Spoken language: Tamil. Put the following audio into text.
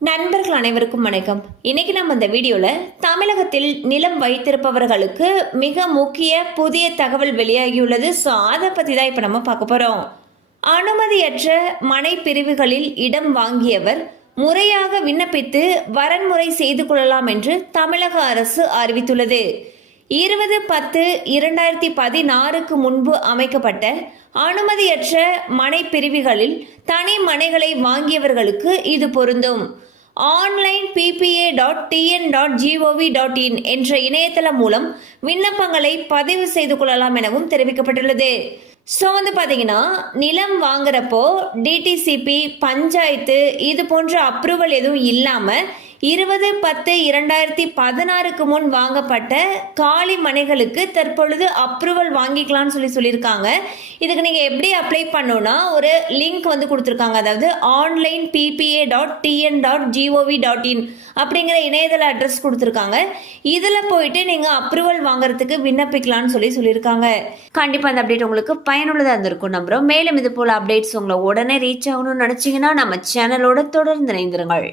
நண்பர்கள் அனைவருக்கும் வணக்கம். இன்னைக்கு நம்ம இந்த வீடியோவில் தமிழகத்தில் நிலம் வைத்திருப்பவர்களுக்கு மிக முக்கிய புதிய தகவல் வெளியாகியுள்ளது. ஸோ அதை பற்றி தான் இப்போ நம்ம பார்க்க போகிறோம் அனுமதியற்ற மனை பிரிவுகளில் இடம் வாங்கியவர் முறையாக விண்ணப்பித்து வரன்முறை செய்து கொள்ளலாம் என்று தமிழக அரசு அறிவித்துள்ளது. இருபது பத்து இரண்டாயிரத்தி பதினாறுக்கு முன்பு அமைக்கப்பட்ட அனுமதியற்ற மனை பிரிவுகளில் தனி மனைகளை வாங்கியவர்களுக்கு இது பொருந்தும். Online PPA dot TN dot GOV dot in என்ற இணையதளம் மூலம் விண்ணப்பங்களை பதிவு செய்து கொள்ளலாம் எனவும் தெரிவிக்கப்பட்டுள்ளது. ஸோ வந்து பார்த்தீங்கன்னா நிலம் வாங்குறப்போ டிடிசிபி பஞ்சாயத்து இது போன்ற அப்ரூவல் எதுவும் இல்லாமல் இருபது பத்து இரண்டாயிரத்தி பதினாறுக்கு முன் வாங்கப்பட்ட காலி மனைகளுக்கு தற்பொழுது அப்ரூவல் வாங்கிக்கலாம்னு சொல்லி சொல்லியிருக்காங்க. இதுக்கு நீங்கள் எப்படி அப்ளை பண்ணணும்னா ஒரு லிங்க் வந்து கொடுத்துருக்காங்க. அதாவது online PPA dot TN dot GOV dot in அப்படிங்கிற இணையதள அட்ரஸ் கொடுத்துருக்காங்க. இதில் போயிட்டு நீங்கள் அப்ரூவல் வாங்குறதுக்கு விண்ணப்பிக்கலாம்னு சொல்லி சொல்லியிருக்காங்க. கண்டிப்பாக அந்த அப்டேட் உங்களுக்கு பயனுள்ளதாக இருந்திருக்கும். நம்புகிறோம் மேலும் இது போல் அப்டேட்ஸ் உங்களை உடனே ரீச் ஆகணும்னு நினச்சிங்கன்னா நம்ம சேனலோட தொடர்ந்து இணைந்திருங்கள்.